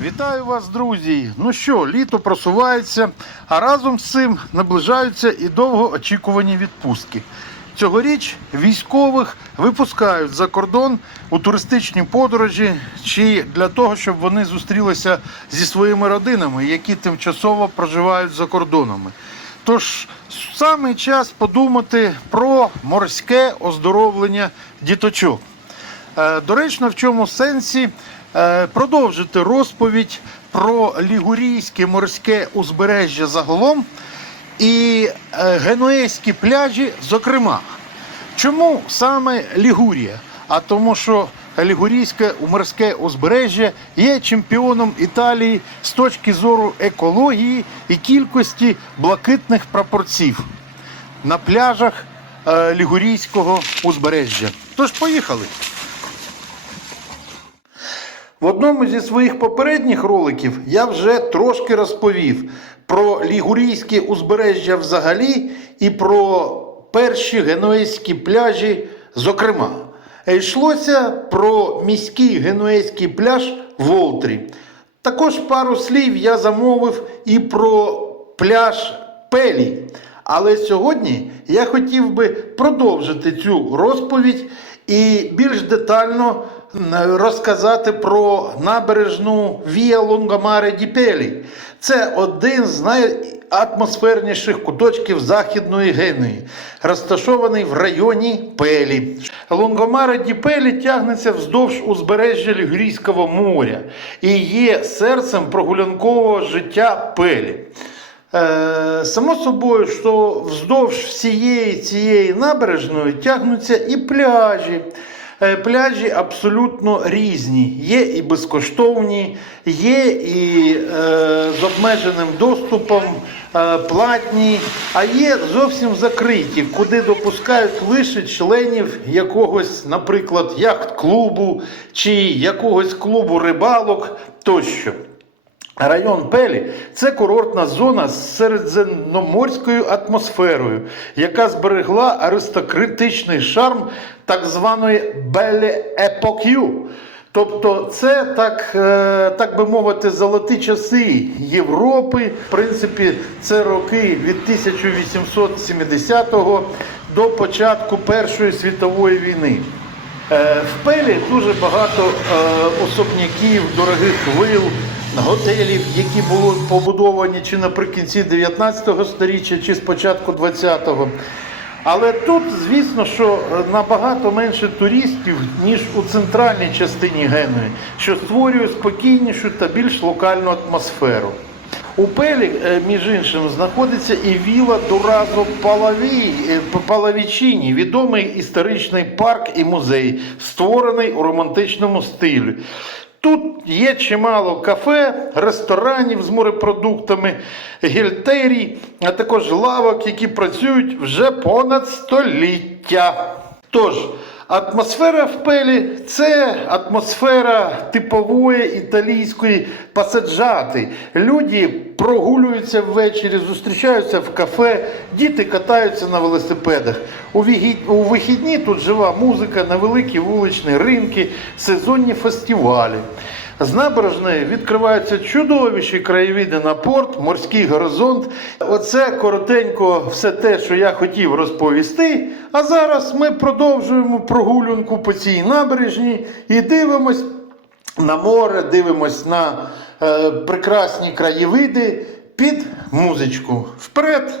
Вітаю вас, друзі! Ну що, літо просувається, а разом з цим наближаються і довгоочікувані відпустки. Цьогоріч військових випускають за кордон у туристичні подорожі чи для того, щоб вони зустрілися зі своїми родинами, які тимчасово проживають за кордонами. Тож саме час подумати про морське оздоровлення діточок. Е, Доречно, в чому сенсі е, продовжити розповідь про лігурійське морське узбережжя загалом і е, генуезькі пляжі, зокрема. Чому саме Лігурія? А тому, що Лігурійське морське узбережжя є чемпіоном Італії з точки зору екології і кількості блакитних прапорців на пляжах Лігурійського узбережжя. Тож поїхали. В одному зі своїх попередніх роликів я вже трошки розповів про лігурійське узбережжя взагалі і про перші генуезькі пляжі, зокрема. Йшлося про міський генуезький пляж Волтрі. Також пару слів я замовив і про пляж Пелі. Але сьогодні я хотів би продовжити цю розповідь і більш детально розказати про набережну Віа Лунгомаре Ді Пелі. Це один з найатмосферніших куточків Західної Генуї, розташований в районі Пелі. Лунгомаре Ді Пелі тягнеться вздовж узбережжя Лігурійського моря і є серцем прогулянкового життя Пелі. Е, Само собою, що вздовж всієї цієї набережної тягнуться і пляжі. Е, Пляжі абсолютно різні. Є і безкоштовні, є і е, з обмеженим доступом, е, платні, а є зовсім закриті, куди допускають лише членів якогось, наприклад, яхт-клубу чи якогось клубу рибалок тощо. Район Пелі це курортна зона з середземноморською атмосферою, яка зберегла аристократичний шарм так званої Беле Епок'ю. Тобто це так, е, так би мовити, золоті часи Європи. В принципі, це роки від 1870 до початку Першої світової війни. Е, В Пелі дуже багато е, особняків, дорогих вил, готелів, які були побудовані чи наприкінці 19 століття, чи з початку 20-го. Але тут, звісно, що е, набагато менше туристів, ніж у центральній частині Генуї, що створює спокійнішу та більш локальну атмосферу. У Пелі, е, між іншим, знаходиться і віла Дуразо Палаві, е, Палавічині, відомий історичний парк і музей, створений у романтичному стилі. Тут є чимало кафе, ресторанів з морепродуктами, гельтерій, а також лавок, які працюють вже понад століття. Тож, атмосфера в Пелі це атмосфера типової італійської пасаджати. Люди прогулюються ввечері, зустрічаються в кафе, діти катаються на велосипедах. У вихід- у вихідні тут жива музика, невеликі вуличні ринки, сезонні фестивалі. З набережної відкриваються чудовіші краєвиди на порт, морський горизонт. Оце коротенько все те, що я хотів розповісти. А зараз ми продовжуємо прогулянку по цій набережній і дивимось на море, дивимось на е, прекрасні краєвиди під музичку. Вперед!